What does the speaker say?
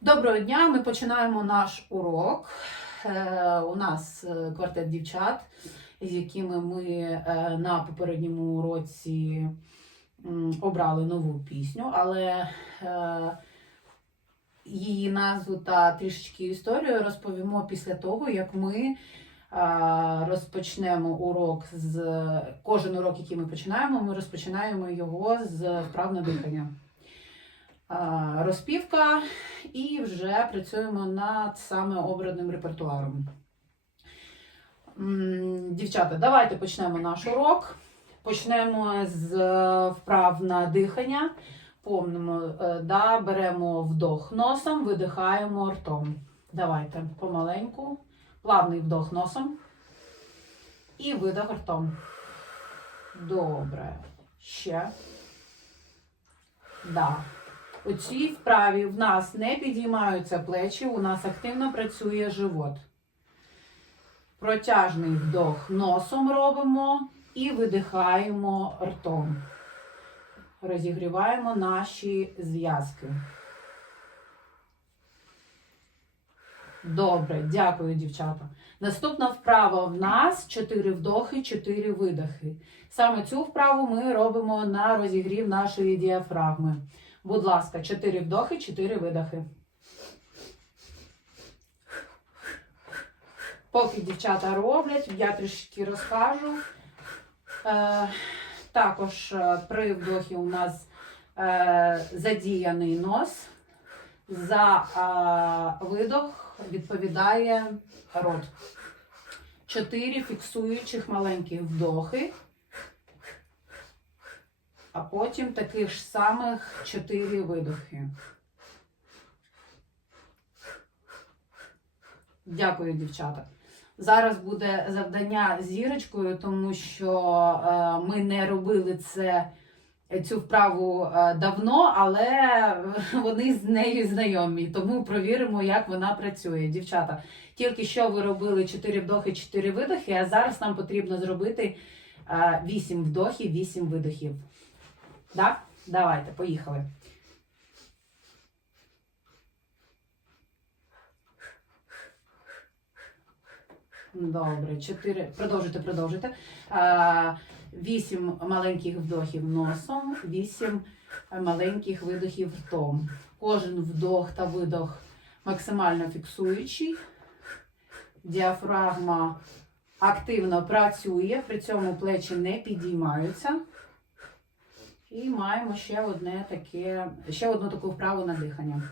Доброго дня! Ми починаємо наш урок. Е, У нас е, квартет дівчат, з якими ми е, на попередньому уроці обрали нову пісню, але її назву та трішечки історію розповімо після того, як ми розпочнемо урок з кожен урок, який ми починаємо, ми розпочинаємо його з вправ на дихання. Розпівка і вже працюємо над саме обраним репертуаром. Дівчата, давайте почнемо наш урок. Почнемо з е, вправ на дихання. Помнимо, е, да, беремо вдох носом, видихаємо ртом. Давайте помаленьку. Плавний вдох носом. І видох ртом. Добре. Ще. Да. У цій вправі в нас не підіймаються плечі, у нас активно працює живот. Протяжний вдох носом робимо і видихаємо ртом. Розігріваємо наші зв'язки. Добре, дякую, дівчата. Наступна вправа в нас 4 вдохи, 4 видохи. Саме цю вправу ми робимо на розігрів нашої діафрагми. Будь ласка, 4 вдохи, 4 видохи. Поки дівчата роблять, я трішки розкажу. Е, також е, при вдохі у нас е, задіяний нос. За е, видох відповідає рот. Чотири фіксуючих маленьких вдохи потім таких ж самих чотири видохи. Дякую, дівчата. Зараз буде завдання зірочкою, тому що е, ми не робили це цю вправу е, давно, але вони з нею знайомі. Тому провіримо, як вона працює. Дівчата, тільки що ви робили 4 вдохи, 4 видохи, а зараз нам потрібно зробити е, 8 вдохів, 8 видохів. Да? Давайте, поїхали. Добре, чотири. Продовжуйте, продовжуйте. Вісім маленьких вдохів носом, вісім маленьких видохів ртом. Кожен вдох та видох максимально фіксуючий. Діафрагма активно працює, при цьому плечі не підіймаються. І маємо ще одне таке, ще одну таку вправу на дихання.